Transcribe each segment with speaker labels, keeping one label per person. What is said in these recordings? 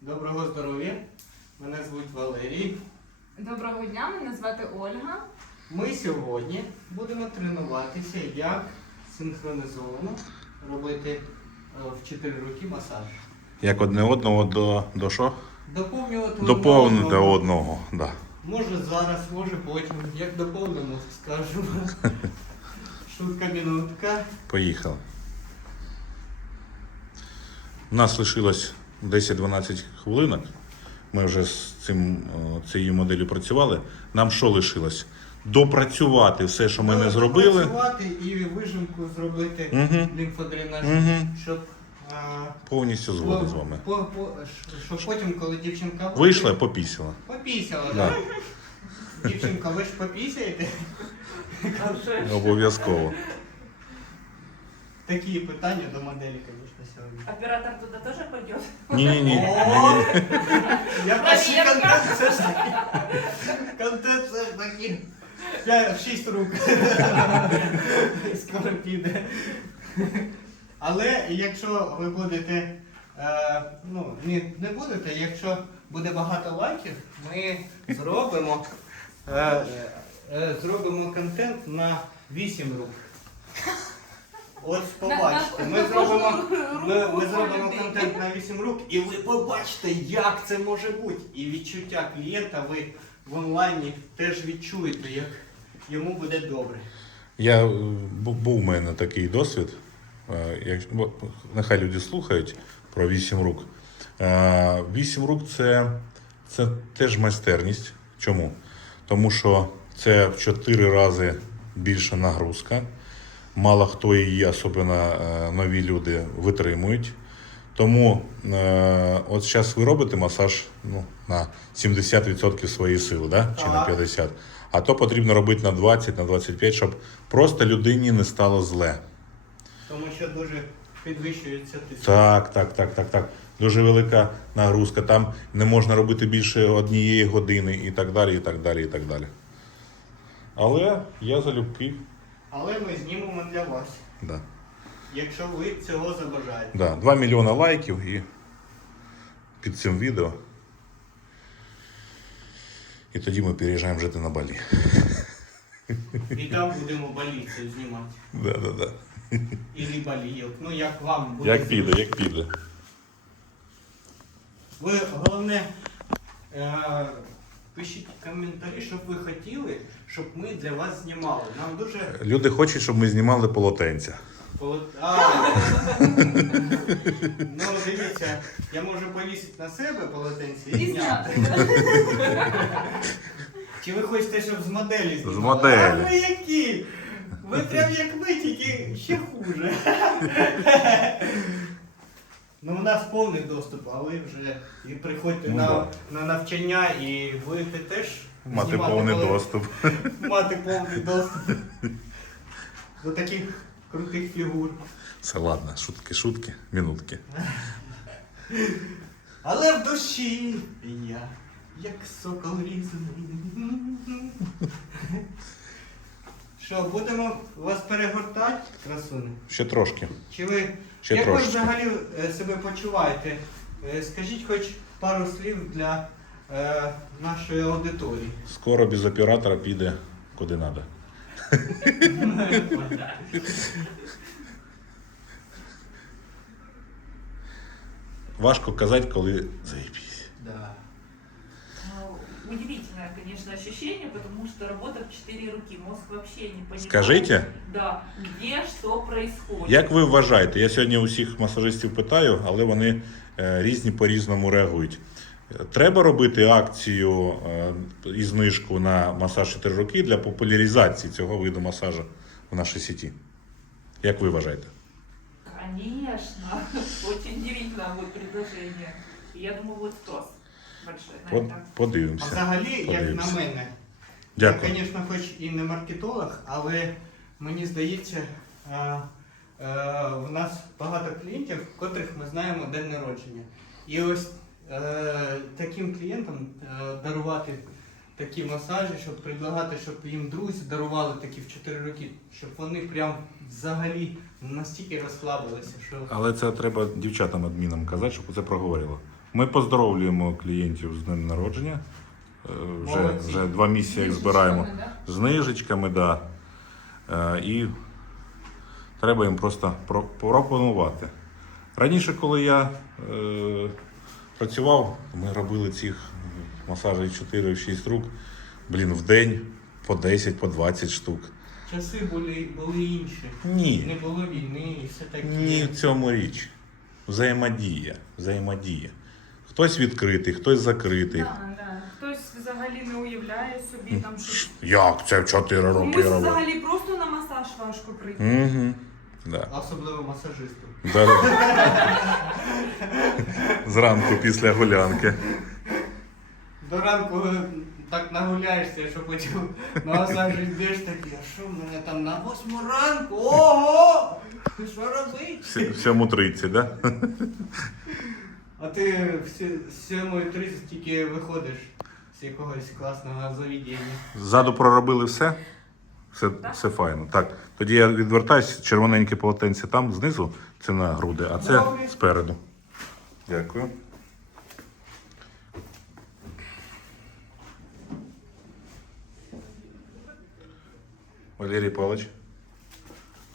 Speaker 1: Доброго здоров'я. Мене звуть Валерій.
Speaker 2: Доброго дня, мене звати Ольга.
Speaker 1: Ми сьогодні будемо тренуватися, як синхронізовано робити в 4 роки масаж.
Speaker 3: Як одне одного до До що?
Speaker 1: Доповнювати
Speaker 3: одного. одного. да.
Speaker 1: Може зараз, може потім. Як доповнено, скажу. Шутка мінутка.
Speaker 3: Поїхали. У нас лишилось. 10 12 хвилин, ми вже з цим цією моделлю працювали. Нам що лишилось? Допрацювати все, що ми не зробили.
Speaker 1: Допрацювати і вижимку зробити угу. Угу. щоб.
Speaker 3: А, Повністю згоди по, з вами. По, по
Speaker 1: що потім, коли дівчинка
Speaker 3: Вийшла, ви... попісила.
Speaker 1: Попісила, так? Да? Дівчинка, ви ж попісяєте?
Speaker 3: Обов'язково.
Speaker 1: Такі питання до моделі,
Speaker 2: Оператор туди тоже пойдет?
Speaker 1: oh. Я пошу. контент все ж таки контент все Контент, таки. Я 6 рук. Скоро піде. Але якщо ви будете... ну, ні, не будете, якщо буде багато лайків, ми зробимо... зробимо контент на 8 рук. От побачте, на ми зробимо ми, ми зробимо людей. контент на 8 рук, і ви побачите, як це може бути. І відчуття клієнта ви в онлайні теж відчуєте, як йому буде добре.
Speaker 3: Я Був у мене такий досвід. Як, бо, Нехай люди слухають про 8 рук. 8 рук це, це теж майстерність. Чому? Тому що це в 4 рази більша нагрузка. Мало хто її, особливо нові люди, витримують. Тому е, от зараз ви робите масаж ну, на 70% своєї сили да? чи на ага. 50%. А то потрібно робити на 20-25%, на 25, щоб просто людині не стало зле.
Speaker 1: Тому що дуже підвищується. тиск.
Speaker 3: Так, так, так, так, так, так. Дуже велика нагрузка. Там не можна робити більше однієї години і так далі. і так далі, і так так далі, далі. Але я залюбки.
Speaker 1: Але ми знімемо для вас. Да. Якщо ви цього забажаєте.
Speaker 3: Да, 2 мільйона лайків і під цим відео. І тоді ми переїжджаємо жити на балі.
Speaker 1: І там будемо Балі це знімати. Да -да -да. Ілі Балі. Ну як вам буде.
Speaker 3: Як піде, як піде.
Speaker 1: Ви головне. Е Пишіть коментарі, щоб ви хотіли, щоб ми для вас знімали. Нам дуже.
Speaker 3: Люди хочуть, щоб ми знімали полотенця. Ну
Speaker 1: дивіться, я можу повісити на себе полотенці і зняти. Чи ви хочете, щоб змоделіз. з моделі знімали? З
Speaker 3: моделі. Ви
Speaker 1: які? Ви прям як ми, тільки ще хуже. Ну у нас повний доступ, а ви вже і приходьте ну, да. на на навчання і ви теж.
Speaker 3: Мати повний, мати, мати. мати повний доступ.
Speaker 1: Мати повний доступ. До таких крутих фігур.
Speaker 3: Це ладно, шутки-шутки, минутки.
Speaker 1: Але в душі. я, Як сокол різний. Що, будемо вас перегортати, красуни? Ще трошки. Чи ви... Ще Як трошечко? ви взагалі себе почуваєте? скажіть хоч пару слів для е, нашої аудиторії.
Speaker 3: Скоро без оператора піде куди треба. Важко казати, коли
Speaker 1: Да.
Speaker 2: Ну, удивительное, конечно, ощущение, потому что работа в четыре руки. Мозг вообще Мозг не що Скажите. Да, где, что происходит.
Speaker 3: Як ви вважаєте? Я сьогодні усіх масажистів питаю, але вони э, різні по різному реагують. Треба робити акцію і э, знижку на масаж чотири роки для популяризації цього виду масажу в нашій сіті. Як ви вважаєте?
Speaker 2: Звісно, дуже дивне Я думаю, удивительно про.
Speaker 3: Подивимся. А
Speaker 1: взагалі, Подивимся. як на мене, я, звісно, хоч і не маркетолог, але мені здається, в нас багато клієнтів, котрих ми знаємо день народження. І ось таким клієнтам дарувати такі масажі, щоб предлагати, щоб їм друзі дарували такі в 4 роки, щоб вони прям взагалі настільки розслабилися, що
Speaker 3: але це треба дівчатам адмінам казати, щоб це проговорило. Ми поздоровлюємо клієнтів з днем народження, вже Молодець. вже два місяці їх збираємо так? знижечками, Е, да. і треба їм просто пропонувати. Раніше, коли я працював, ми робили цих масажів 4-6 рук блін, в день по 10-20 по штук.
Speaker 1: Часи були були інші. Ні. Не було війни і все таке?
Speaker 3: Ні, в цьому річ Взаємодія. взаємодія. Хтось відкритий, хтось закритий.
Speaker 2: Так, да, да. Хтось взагалі не уявляє собі там, що...
Speaker 3: Як це в чотири
Speaker 2: робили? Ну взагалі робити? просто на масаж важко прийти.
Speaker 3: Угу. Да.
Speaker 1: Особливо масажисту. Зараз...
Speaker 3: Зранку після гулянки.
Speaker 1: До ранку так нагуляєшся, що потім на йдеш такі, а що в мене там на восьму ранку? Ого! Ти
Speaker 3: що Всьому тридцять, так?
Speaker 1: А ти з 7.30 тільки виходиш, з якогось класного заведення.
Speaker 3: Ззаду проробили все. Все так? все файно. Так. Тоді я відвертаюся, червоненьке полотенце там, знизу це на груди, а це Далі. спереду. Дякую. Валерій Павлович,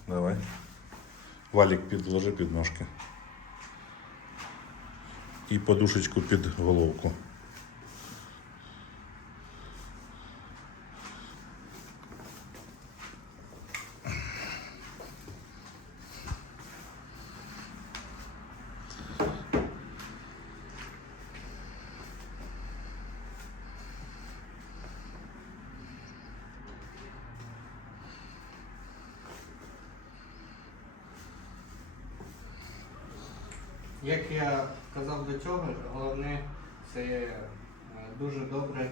Speaker 3: давай. Валік підложи під ножки. І подушечку під головку
Speaker 1: Казав до цього, головне це дуже добре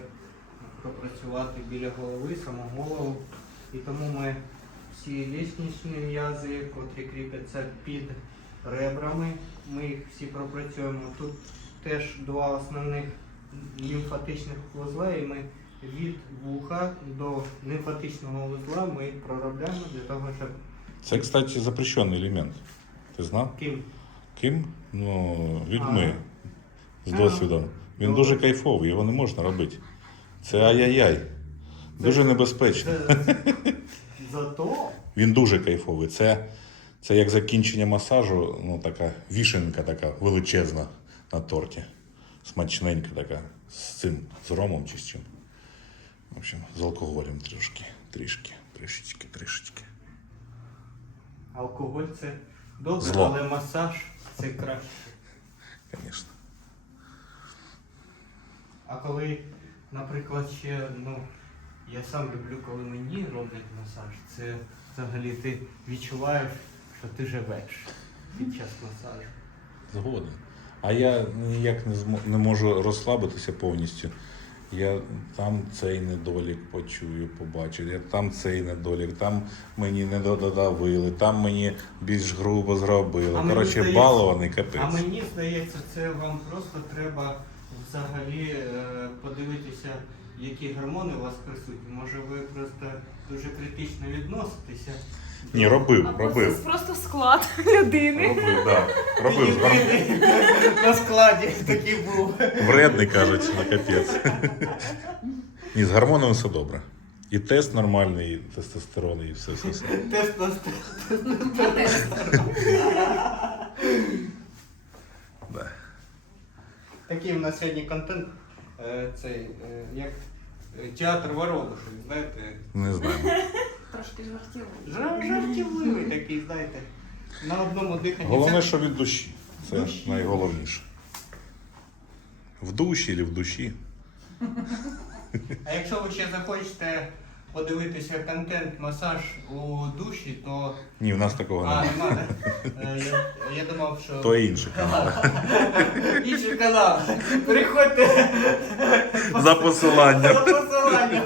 Speaker 1: пропрацювати біля голови, самого голову. І тому ми всі лісничні м'язи, які кріпяться під ребрами, ми їх всі пропрацюємо. Тут теж два основних лімфатичних вузла і ми від вуха до лімфатичного вузла ми проробляємо для того, щоб...
Speaker 3: Це, кстати, запрещений елемент. Ти Ким? Ким? Ну, людьми. З досвідом. А, Він добре. дуже кайфовий, його не можна робити. Це ай-яй-яй. Дуже небезпечно. Зато. Він дуже кайфовий. Це це як закінчення масажу. Ну, така вішенка така величезна на торті. Смачненька така. З цим з ромом чи з чим. В общем, з алкоголем трішки. Трішки. Трішечки, трішечки.
Speaker 1: Алкоголь це добре, але масаж. Це краще. Звісно. А коли, наприклад, ще, ну, я сам люблю, коли мені роблять масаж. Це взагалі ти відчуваєш, що ти живеш під час масажу.
Speaker 3: Згоден. А я ніяк не зм не можу розслабитися повністю. Я там цей недолік почую, побачу, я там цей недолік, там мені не додавили, там мені більш грубо зробили. Коротше, балований капець. А
Speaker 1: Мені здається, це вам просто треба взагалі подивитися, які гормони у вас присутні. Може, ви просто дуже критично відноситеся.
Speaker 3: Ні, робив, а робив.
Speaker 2: Це просто склад людини.
Speaker 3: Роби, да. Робив, з
Speaker 1: робив. на складі такий був.
Speaker 3: Вредний, кажуть, на капець. Ні, з гормонами все добре. І тест нормальний, і тестостерон, і все все. все.
Speaker 1: тест на стерону. да. Такий у нас сьогодні контент Цей, Як театр Воронушу, знаєте?
Speaker 3: Не знаю.
Speaker 2: Трошки жартівливий.
Speaker 1: жартівливий такий, знаєте. На одному диханні.
Speaker 3: Головне, що від душі. Це в душі. найголовніше. В душі чи в душі.
Speaker 1: А якщо ви ще захочете подивитися контент-масаж у душі, то.
Speaker 3: Ні, в нас такого немає.
Speaker 1: А, немає. Я, я, думав, що.
Speaker 3: То інший канал.
Speaker 1: Інший канал. Приходьте.
Speaker 3: За посиланням. За
Speaker 1: посиланням.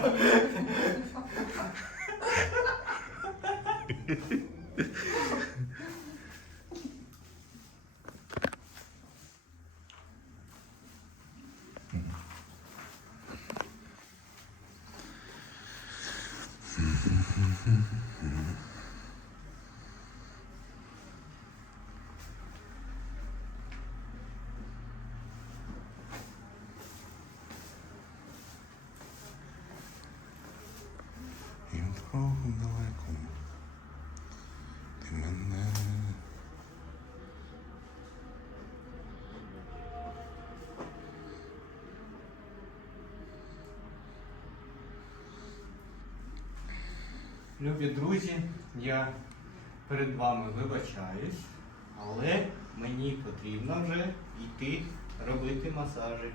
Speaker 1: далекому, ти мене... Любі друзі, я перед вами вибачаюсь, але мені потрібно вже йти робити масажик.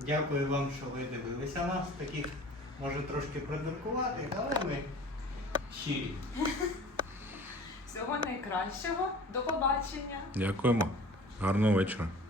Speaker 1: Дякую вам, що ви дивилися нас таких. Може трошки придиркувати, але ми щирі.
Speaker 2: Всього найкращого. До побачення.
Speaker 3: Дякуємо. Гарного вечора.